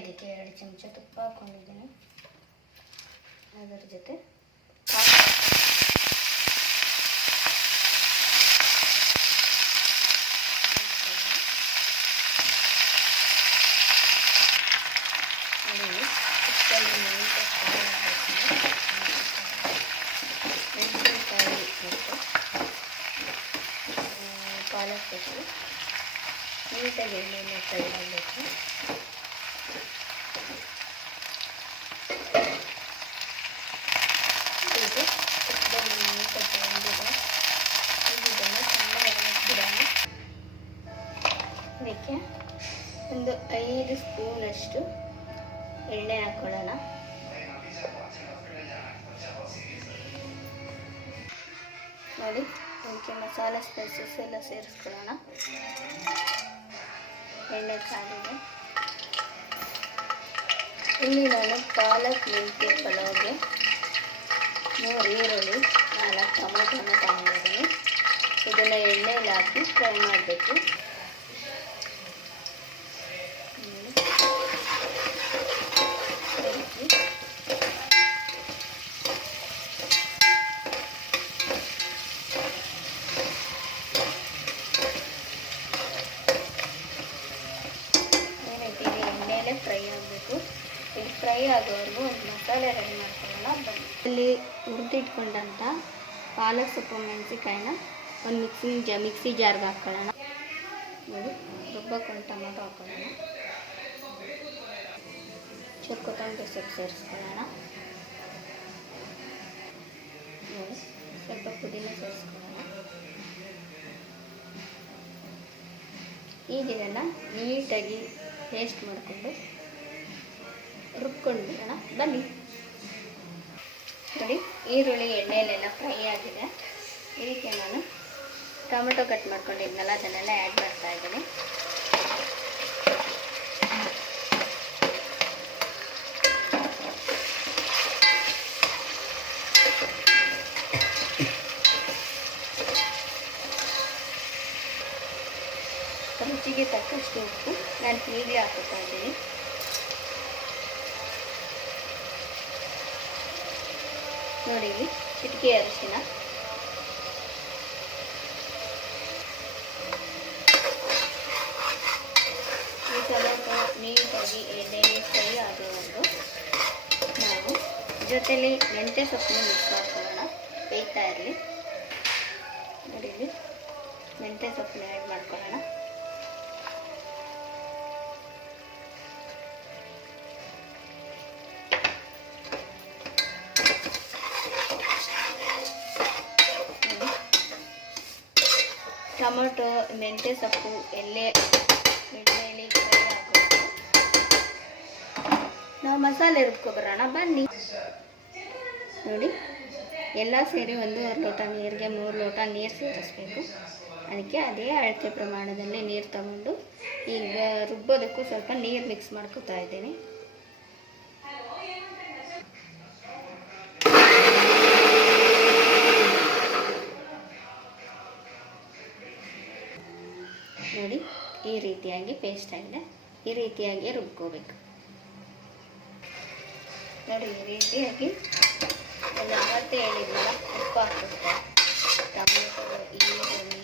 ಇದಕ್ಕೆ 2 ಚಮಚ ತುಪ್ಪ ಹಾಕ್ಕೊಂಡಿದ್ದೀನಿ. ಅದರ ಜೊತೆ ಮೆಣಸಿನಕಾಯಿ ಮತ್ತು ಪಾಲಕ್ ಹಾಕಿ ನೀಟಾಗಿ ಎಣ್ಣೆಯನ್ನು ಫ್ರೈ ಮಾಡಬೇಕು. ಇದು ಇದನ್ನು ನೀಟಾಗಿ ಬೆಂದಿದೆ. ಇದನ್ನು ಸಣ್ಣದಾಗಿ ಬಿಡೋಣ. ಇದಕ್ಕೆ ಒಂದು 5 ಸ್ಪೂನಷ್ಟು ಎಣ್ಣೆ ಹಾಕೊಳ್ಳೋಣ. ನೋಡಿ, ಇದಕ್ಕೆ ಮಸಾಲೆ ಸ್ಪೈಸಸ್ ಎಲ್ಲ ಸೇರಿಸ್ಕೊಳ್ಳೋಣ. ಎಣ್ಣೆ ಕಾದಿದೆ. ಇಲ್ಲಿ ನಾನು ಪಾಲಕ್ ಮೆಂತ್ಯ ಪಲಾವ್ಗೆ 3 ಈರುಳ್ಳಿ 4 ಟೊಮೆಟೊನ ತಗೊಂಡಿದ್ದೀನಿ. ಇದನ್ನು ಎಣ್ಣೆಯಲ್ಲಿ ಹಾಕಿ ಫ್ರೈ ಮಾಡಬೇಕು. ಫ್ರೈ ಆಗಬೇಕು. ಇದು ಫ್ರೈ ಆಗೋವರೆಗೂ ಒಂದು ಮಸಾಲೆ ರೆಡಿ ಮಾಡ್ಕೊಳ್ಳೋಣ. ಇಲ್ಲಿ ಹುರಿದಿಟ್ಕೊಂಡಂಥ ಪಾಲಕ್ ಸೊಪ್ಪು ಮೆಣಸಿಕಾಯಿನ ಒಂದು ಮಿಕ್ಸಿ ಜಾರ್ಗೆ ಹಾಕ್ಕೊಳ್ಳೋಣ. ನೋಡಿ, ರುಬ್ಬಕೊಂಡು ಟೊಮೆಟೊ ಹಾಕ್ಕೊಳ್ಳೋಣ. ಕೊತ್ತಂಬರಿ ಸೊಪ್ಪು ಸೇರಿಸ್ಕೊಳ್ಳೋಣ. ನೋಡಿ, ಸ್ವಲ್ಪ ಪುದೀನ ಸೇರಿಸ್ಕೊಳ್ಳೋಣ. ಈಗ ಇದನ್ನು ನೀಟಾಗಿ ಪೇಸ್ಟ್ ಮಾಡಿಕೊಂಡು ರುಬ್ಕೊಂಡು ಬಿಡೋಣ. ಬನ್ನಿ. ನೋಡಿ, ಈರುಳ್ಳಿ ಎಣ್ಣೆಯಲ್ಲೆಲ್ಲ ಫ್ರೈ ಆಗಿದೆ. ಇದಕ್ಕೆ ನಾನು ಟೊಮೆಟೊ ಕಟ್ ಮಾಡ್ಕೊಂಡಿದ್ನಲ್ಲ ಅದನ್ನೆಲ್ಲ ಆ್ಯಡ್ ಮಾಡ್ತಾ ಇದ್ದೀನಿ. ರುಚಿಗೆ ತಕ್ಕಷ್ಟು ಉಪ್ಪು ನಾನು ಈಗಲೇ ಹಾಕುತ್ತಾ ಇದ್ದೀನಿ. ನೋಡಿ, ಚಿಟಿಕೆ ಅರಿಶಿನ, ಈ ಟೊಮೆಟೊ ನೀಟಾಗಿ ಎಣ್ಣೆಗೆ ಫ್ರೈ ಆಗೋವರೆಗೂ ನಾವು ಜೊತೆಲಿ ಮೆಂತ್ಯ ಸೊಪ್ಪನ್ನು ಮಿಕ್ಸ್ ಮಾಡ್ಕೊಳ್ಳೋಣ. ಬೇಯ್ತಾ ಇರಲಿ. ನೋಡಿ, ಮೆಂತ್ಯ ಸೊಪ್ಪನ್ನ ಆ್ಯಡ್ ಮಾಡ್ಕೊಳ್ಳೋಣ. ಟೊಮೊಟೊ ಮೆಂತ್ಯ ಸೊಪ್ಪು ಎಣ್ಣೆಯಲ್ಲಿ ಫ್ರೈ ಹಾಕೋದು. ನಾವು ಮಸಾಲೆ ರುಬ್ಕೊಬರೋಣ. ಬನ್ನಿ. ನೋಡಿ, ಎಲ್ಲ ಸೇರಿ 1.5 ಲೋಟ ನೀರಿಗೆ 3 ಲೋಟ ನೀರು ಸೇರಿಸ್ಬೇಕು. ಅದಕ್ಕೆ ಅದೇ ಅಳತೆ ಪ್ರಮಾಣದಲ್ಲಿ ನೀರು ತಗೊಂಡು ಈಗ ರುಬ್ಬೋದಕ್ಕೂ ಸ್ವಲ್ಪ ನೀರು ಮಿಕ್ಸ್ ಮಾಡ್ಕೊತಾ ಇದ್ದೀನಿ. ನೋಡಿ, ಈ ರೀತಿಯಾಗಿ ಪೇಸ್ಟ್ ಆಗಿದೆ. ಈ ರೀತಿಯಾಗಿ ರುಬ್ಕೋಬೇಕು. ನೋಡಿ, ಈ ರೀತಿಯಾಗಿ ಎಲ್ಲ ಮತ್ತೆ ಹೇಳಿದ್ನಲ್ಲ, ಉಪ್ಪು ಹಾಕುತ್ತೆ, ಟೊಮೆಟೊ, ಈರುಳ್ಳಿ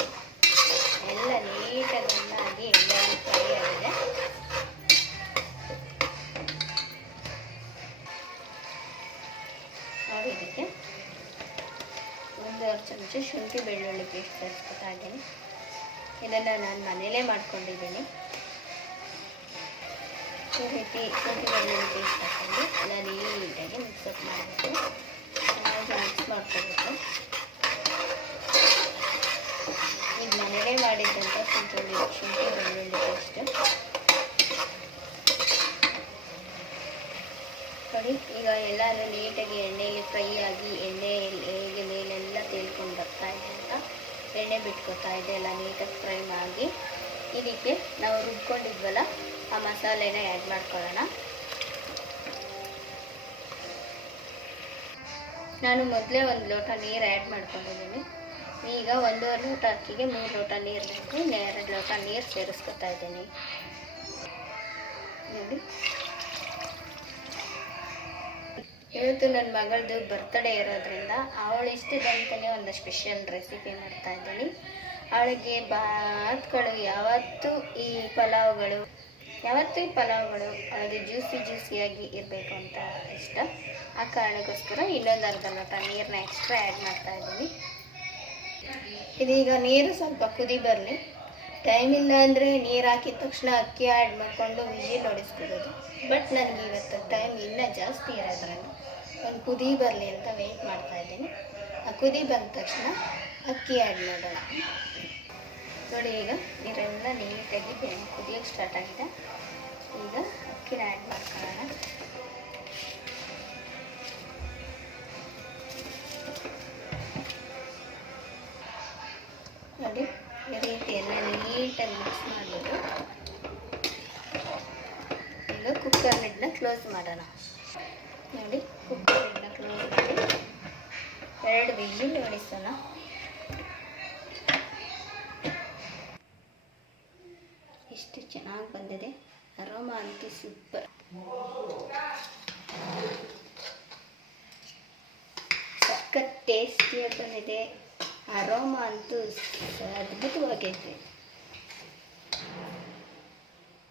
ಎಲ್ಲ ನೀಟಾಗಿ ಎಣ್ಣೆಯಲ್ಲಿ ಫ್ರೈ ಆಗಿದೆ. ನೋಡಿ, ಇದಕ್ಕೆ 1.5 ಚಮಚ ಶುಂಠಿ ಬೆಳ್ಳುಳ್ಳಿ ಪೇಸ್ಟ್ ಸೇರಿಸ್ಕೊತಾ ಇದ್ದೀನಿ. ಇದನ್ನು ನಾನು ಮನೇಲೇ ಮಾಡ್ಕೊಂಡಿದ್ದೀನಿ. ಈ ರೀತಿ ಶುಂಠಿ ಬೆಳ್ಳುಳ್ಳಿ ಪೇಸ್ಟ್ ಹಾಕೊಂಡು ಎಲ್ಲ ನೀಟಾಗಿ ಮಿಕ್ಸಪ್ ಮಾಡಬೇಕು. ಚೆನ್ನಾಗಿ ಮಿಕ್ಸ್ ಮಾಡ್ಕೋಬೇಕು. ಈಗ ಮನೇಲೇ ಮಾಡಿದ್ದಂಥ ಶುಂಠಿ ಬೆಳ್ಳುಳ್ಳಿ ಪೇಸ್ಟ್ ನೋಡಿ. ಈಗ ಎಲ್ಲನೂ ನೀಟಾಗಿ ಎಣ್ಣೆಯಲ್ಲಿ ಫ್ರೈ ಆಗಿ ಎಣ್ಣೆಗೆ ಮೇಲೆಲ್ಲ ತೇಲ್ಕೊಂಡು ಬರ್ತಾ ಇದೆ ಅಂತ ಎಣ್ಣೆ ಬಿಟ್ಕೊತಾ ಇದೆ. ಎಲ್ಲ ನೀಟಾಗಿ ಫ್ರೈ ಮಾಡಿ ಇದಕ್ಕೆ ನಾವು ರುಬ್ಕೊಂಡಿದ್ವಲ್ಲ ಆ ಮಸಾಲೆನ ಆ್ಯಡ್ ಮಾಡ್ಕೊಳ್ಳೋಣ. ನಾನು ಮೊದಲೇ 1 ಲೋಟ ನೀರು ಆ್ಯಡ್ ಮಾಡ್ಕೊಂಡಿದ್ದೀನಿ. ಈಗ 1.5 ಲೋಟ ಅಕ್ಕಿಗೆ 3 ಲೋಟ ನೀರು ಬೇಕು. 2 ಲೋಟ ನೀರು ಸೇರಿಸ್ಕೊತಾ ಇದ್ದೀನಿ. ನೋಡಿ, ಇವತ್ತು ನನ್ನ ಮಗಳದು ಬರ್ತ್ಡೇ ಇರೋದ್ರಿಂದ ಅವಳು ಇಷ್ಟದಂತಲೇ ಒಂದು ಸ್ಪೆಷಲ್ ರೆಸಿಪಿ ಮಾಡ್ತಾ ಇದ್ದೀನಿ. ಅವಳಿಗೆ ಭಾತ್ಗಳು ಯಾವತ್ತೂ ಈ ಪಲಾವ್ಗಳು ಅದು ಜ್ಯೂಸಿಯಾಗಿ ಇರಬೇಕು ಅಂತ ಇಷ್ಟ. ಆ ಕಾರಣಕ್ಕೋಸ್ಕರ ಇನ್ನೊಂದು ಅರ್ಧ ಲೋಟ ನೀರನ್ನ ಎಕ್ಸ್ಟ್ರಾ ಆ್ಯಡ್ ಮಾಡ್ತಾ ಇದ್ದೀನಿ. ಇದೀಗ ನೀರು ಸ್ವಲ್ಪ ಕುದಿ ಬರಲಿ. ಟೈಮ್ ಇಲ್ಲ ಅಂದರೆ ನೀರು ಹಾಕಿದ ತಕ್ಷಣ ಅಕ್ಕಿ ಆ್ಯಡ್ ಮಾಡಿಕೊಂಡು ವಿಜಿಲ್ ಹೊಡಿಸ್ಕೊಬೋದು. ಬಟ್ ನನಗೆ ಇವತ್ತು ಟೈಮ್ ಇನ್ನೂ ಜಾಸ್ತಿ ಇರೋದ್ರಿಂದ ಒಂದು ಕುದಿ ಬರಲಿ ಅಂತ ವೆಯ್ಟ್ ಮಾಡ್ತಾ ಇದ್ದೀನಿ. ಆ ಕುದಿ ಬಂದ ತಕ್ಷಣ ಅಕ್ಕಿ ಆ್ಯಡ್ ಮಾಡೋಣ. ನೋಡಿ, ಈಗ ನೀರೆಲ್ಲ ನೀಟಾಗಿ ಕುದಿಯೋಕ್ಕೆ ಸ್ಟಾರ್ಟ್ ಆಗಿದೆ. ಈಗ ಅಕ್ಕಿನ ಆ್ಯಡ್ ಮಾಡ್ಕೊಳ್ಳೋಣ. ನೋಡಿ, ಈ ರೀತಿ ಎಲ್ಲ ನೀಟಾಗಿ ಮಿಕ್ಸ್ ಮಾಡಿಬಿಟ್ಟು ಈಗ ಕುಕ್ಕರ್ ಲಿಡ್ನ ಕ್ಲೋಸ್ ಮಾಡೋಣ. ನೋಡಿ, ಕುಕ್ಕರ್ ಲಿಡ್ನ ಕ್ಲೋಸ್ ಮಾಡಿ 2 ವಿಜಿಲ್ ಹೊಡಿಸೋಣ. ಎಷ್ಟು ಚೆನ್ನಾಗಿ ಬಂದಿದೆ, ಅರೋಮಾ ಅಂತೂ ಸೂಪರ್. ಸಖತ್ ಟೇಸ್ಟಿಯಾಗಿ ಬಂದಿದೆ, ಅರೋಮಾ ಅಂತೂ ಅದ್ಭುತವಾಗೈತೆ.